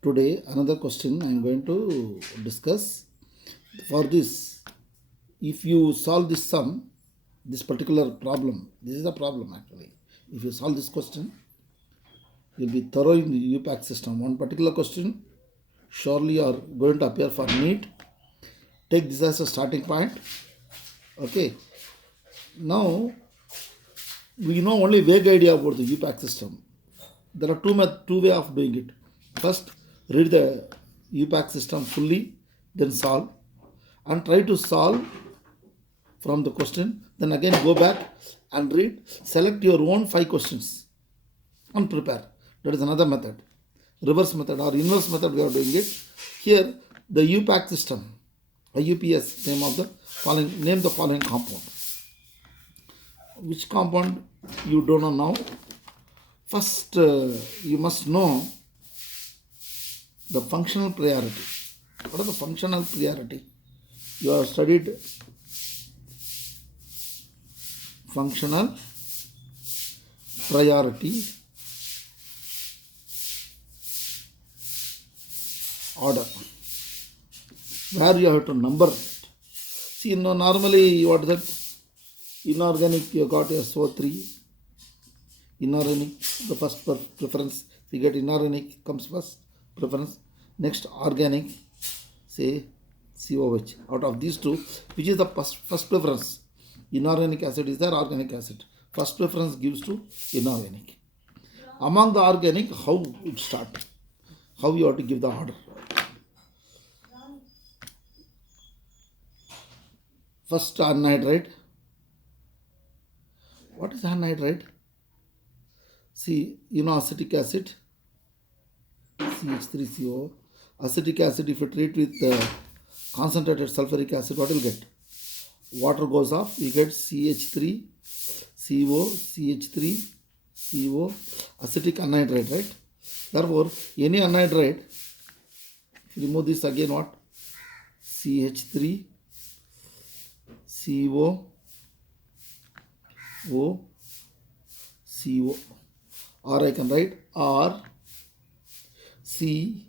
Today, another question I am going to discuss. For this, if you solve this sum, this particular problem, this is a problem actually. If you solve this question, you'll be thorough in the UPAC system. One particular question, surely you are going to appear for NEET. Take this as a starting point. Okay. Now, we know only vague idea about the UPAC system. There are two way of doing it. First, read the UPAC system fully, then solve, and try to solve from the question. Then again go back and read. Select your own 5 questions and prepare. That is another method. Reverse method or inverse method we are doing it. Here, the UPAC system, IUPS, name the following compound. Which compound you don't know now? First, you must know the functional priority. What is the functional priority? You have studied functional priority order, where you have to number it. See, normally what is that? Inorganic, you got SO3. Inorganic, the first preference. If you get inorganic, comes first preference. Next, organic, say COH. Out of these two, which is the first preference? Inorganic acid is there, organic acid. First preference gives to inorganic. Among the organic, how it start? How you have to give the order? First, anhydride. What is anhydride? See, acetic acid, CH3CO. Acetic acid, if you treat with concentrated sulfuric acid, what will get? Water goes off, you get CH3, CO, CH3, CO, acetic anhydride, right? Therefore, any anhydride, if you remove this again, what? CH3, CO, O, CO. Or I can write R, C,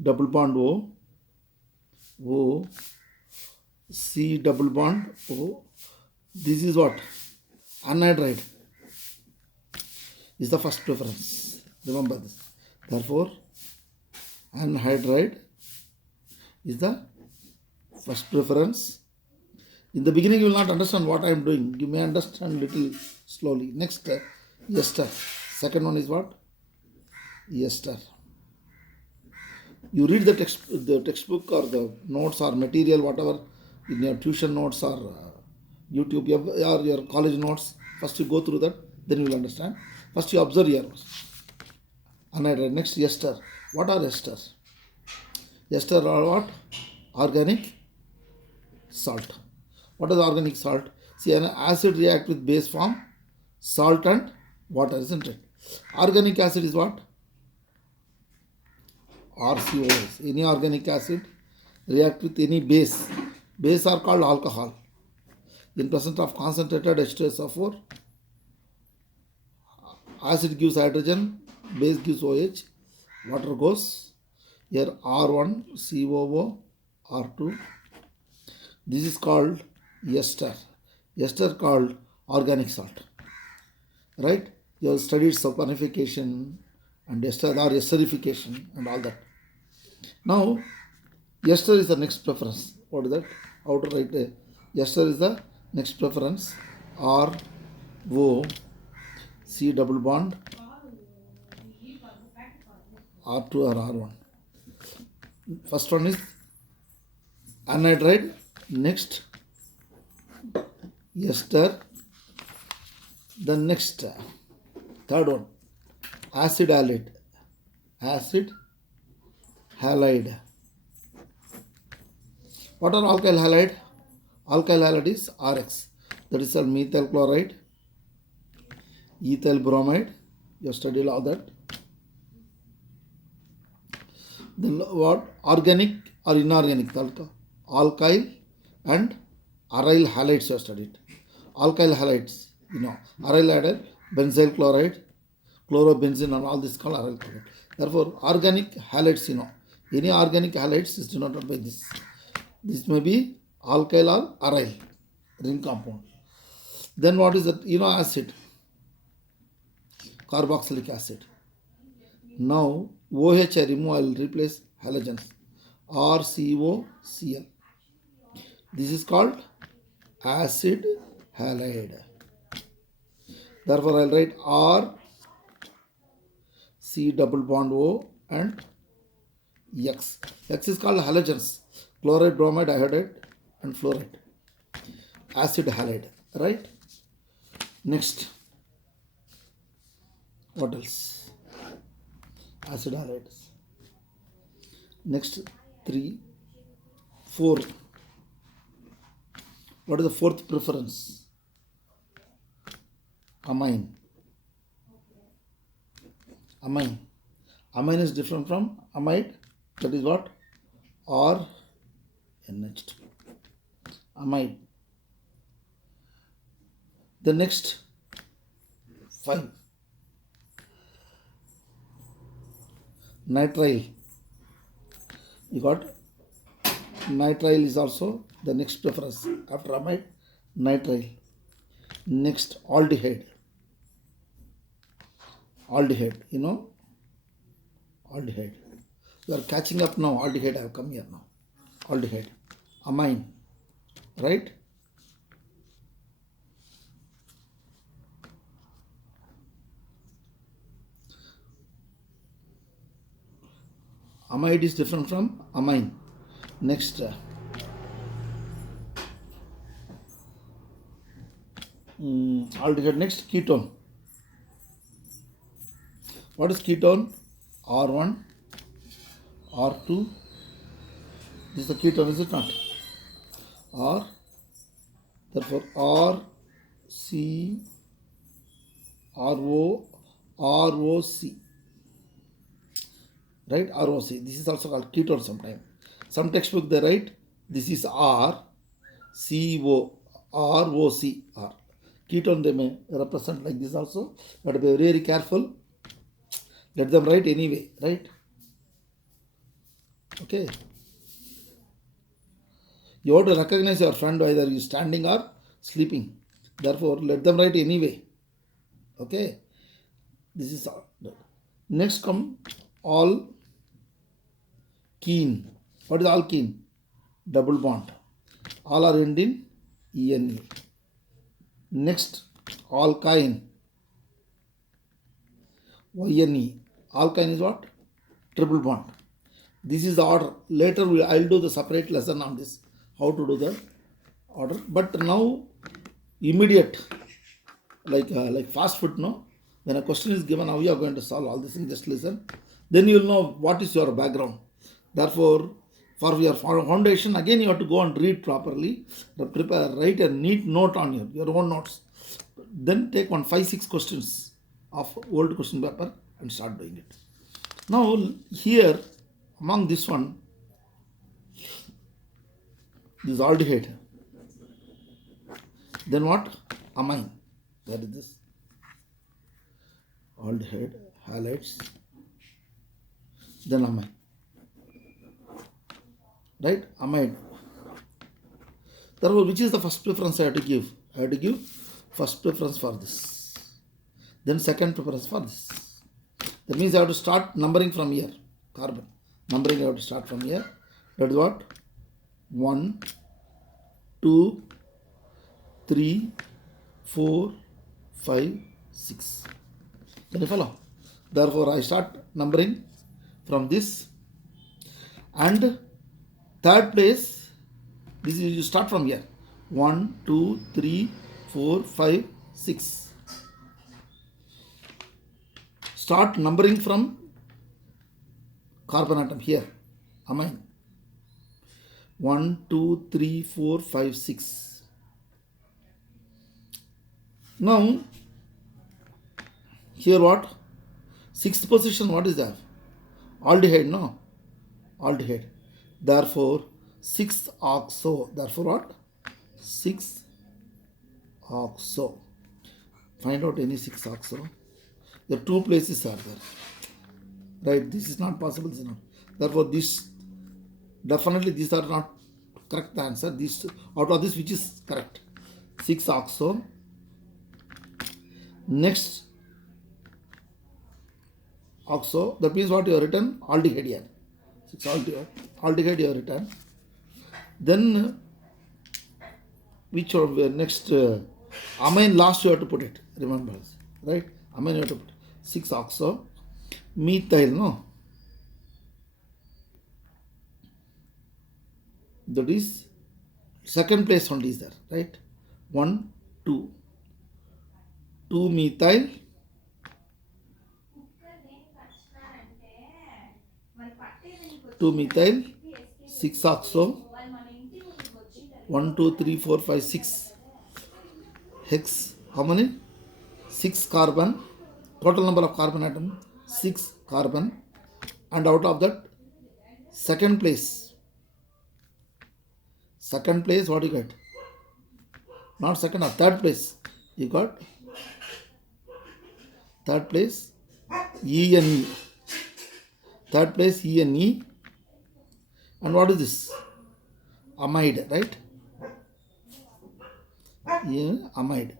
double bond O, O, C, double bond O. This is what? Anhydride is the first preference. Remember this. Therefore, anhydride is the first preference. In the beginning, you will not understand what I am doing. You may understand little slowly. Next, ester. Second one is what? Ester. You read the textbook or the notes or material, whatever, in your tuition notes or YouTube or your college notes. First you go through that, then you will understand. First you observe here. Anhydride. Next, ester. What are esters? Ester are what? Organic salt. What is organic salt? See, an acid react with base form, salt and water, isn't it? Organic acid is what? RCOS. Any organic acid react with any base. Base are called alcohol. In presence of concentrated H2SO4, acid gives hydrogen, base gives OH, water goes. Here R1, COO, R2. This is called ester. Ester called organic salt. Right? You have studied saponification and ester or esterification and all that. Now, ester is the next preference. What is that? How to write? Ester is the next preference. R, O, C double bond, R2 or R1. First one is anhydride. Next, ester. The next, third one, acid halide. Acid halide. What are alkyl halide? Alkyl halide is RX. That is called methyl chloride, ethyl bromide. You have studied all that. Then what? Organic or inorganic? Alkyl and aryl halides you have studied. Alkyl halides, aryl halide, benzyl chloride, chlorobenzene and all this called aryl chloride. Therefore, organic halides, any organic halides is denoted by this. This may be alkyl or aryl ring compound. Then what is that? Acid, carboxylic acid. Now OH I remove, I will replace halogens. RCOCl. This is called acid halide. Therefore, I will write R C double bond O and X. X is called halogens. Chloride, bromide, iodide and fluoride. Acid halide. Right? Next. What else? Acid halides. Next 3, 4. What is the fourth preference? Amine. Amine. Amine is different from amide. That is what? Or NH2. Amide. The next 5. Nitrile. You got nitrile is also the next preference after amide. Nitrile. Next aldehyde. Aldehyde. Aldehyde. You are catching up now. Aldehyde, I have come here now. Aldehyde. Amine. Right? Amide is different from amine. Next, aldehyde. Next, ketone. What is ketone? R1, R2. This is the ketone, is it not? R. Therefore, R, C, RO, ROC. Right? ROC. This is also called ketone sometimes. Some textbook they write this is R, CO, ROC, R. Ketone they may represent like this also, but be very careful. Let them write anyway, right? Okay. You have to recognize your friend whether he is standing or sleeping. Therefore, let them write anyway. Okay. This is all. Next come all keen. What is alkene? Double bond. All are end in ENE. Next, alkyne. YNE. Alkyne is what? Triple bond. This is the order. Later I will do the separate lesson on this. How to do the order. But now immediate, like fast food, no? When a question is given, how you are going to solve all these things, just listen. Then you will know what is your background. Therefore, for your foundation, again you have to go and read properly. Prepare, write a neat note on your own notes. Then take 5-6 questions of old question paper and start doing it. Now here, among this one, this aldehyde. Then what? Amine. That is this. Aldehyde, halides. Then amine. Right? Amide. Therefore, which is the first preference I have to give? I have to give first preference for this. Then second preference for this. That means I have to start numbering from here. Carbon. Numbering I have to start from here. That is what? 1, 2, 3, 4, 5, 6. Can you follow? Therefore, I start numbering from this. And third place, this is you start from here. 1, 2, 3, 4, 5, 6. Start numbering from carbon atom here. Amine. 1, 2, 3, 4, 5, 6. Now, here what? Sixth position, what is that? Aldehyde, no? Aldehyde. Therefore, 6-oxo. Therefore, what? 6-oxo. Find out any 6-oxo. The two places are there. right? This is not possible. This is not. Therefore, this definitely these are not correct answer. This out of this which is correct? 6 oxo. Next oxo. That means what you have written? Aldehyde here. 6 aldehyde you have written. Then which of next amine last you have to put it. Remember, right? Amine you have to put 6 oxo. Methyl, no? That is second place only is there, right? 1, 2. 2 methyl. Two methyl, 6 oxo, 1, 2, 3, 4, 5, 6 hex. How many? 6 carbon. Total number of carbon atom 6 carbon, and out of that second place what you get? Not second or third place. You got third place E and E. Third place E and E. And what is this? Amide, right? Yeah, amide.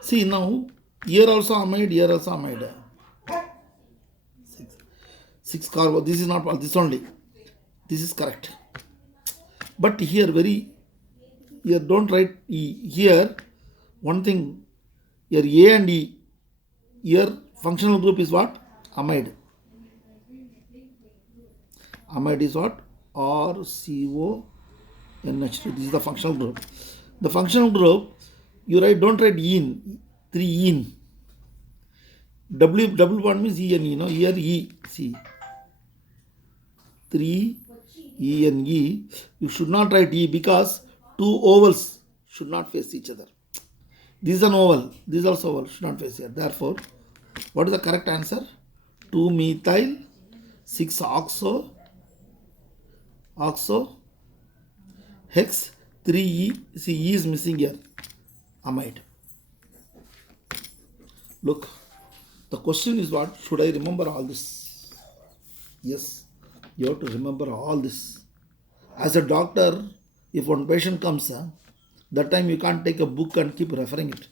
See now, here also amide, here also amide. 6 carbon. This is not this only. This is correct. But here don't write E. Here one thing. Here A and E. Here functional group is what? Amide. Amide is what? RCONH2. This is the functional group. The functional group, you don't write E in. 3 in. Double bond means E and E. No, here E. See. 3 E and E. You should not write E because two ovals should not face each other. This is an oval. This is also oval. Should not face here. Therefore, what is the correct answer? 2 methyl, 6 oxo, hex, 3 E. See, E is missing here. Amide. Look, the question is what? Should I remember all this? Yes, you have to remember all this. As a doctor, if one patient comes, that time you can't take a book and keep referring it.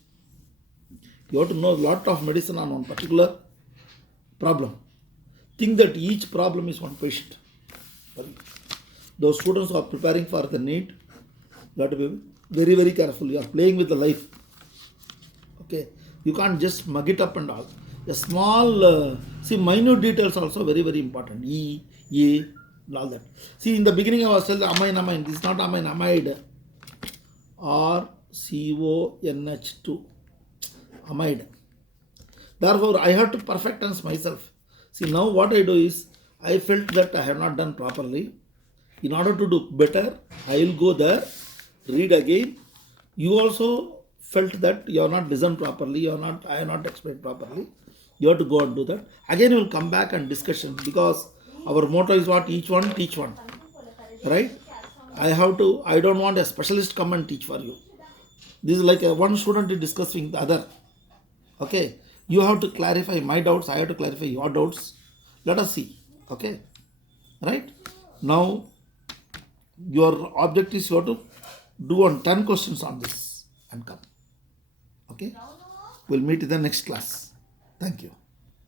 You have to know a lot of medicine on one particular problem. Think that each problem is one patient. Those students who are preparing for the NEET, you have to be very, very careful. You are playing with the life. Okay, you can't just mug it up and all. A small, minute details also very, very important. E, A, and all that. See, in the beginning I was telling amine. This is not amine, amide. RCONH2. Amide. Therefore, I have to perfect tense myself. See, now what I do is, I felt that I have not done properly. In order to do better, I will go there, read again. You also felt that you have not listened properly, I have not explained properly. You have to go and do that. Again, you will come back and discussion because our motto is what? Each one, teach one. Right? I don't want a specialist come and teach for you. This is like one student is discussing the other. Okay? You have to clarify my doubts, I have to clarify your doubts. Let us see. Okay? Right? Now, your object is you have to do on 10 questions on this and come. Okay? We'll meet in the next class. Thank you.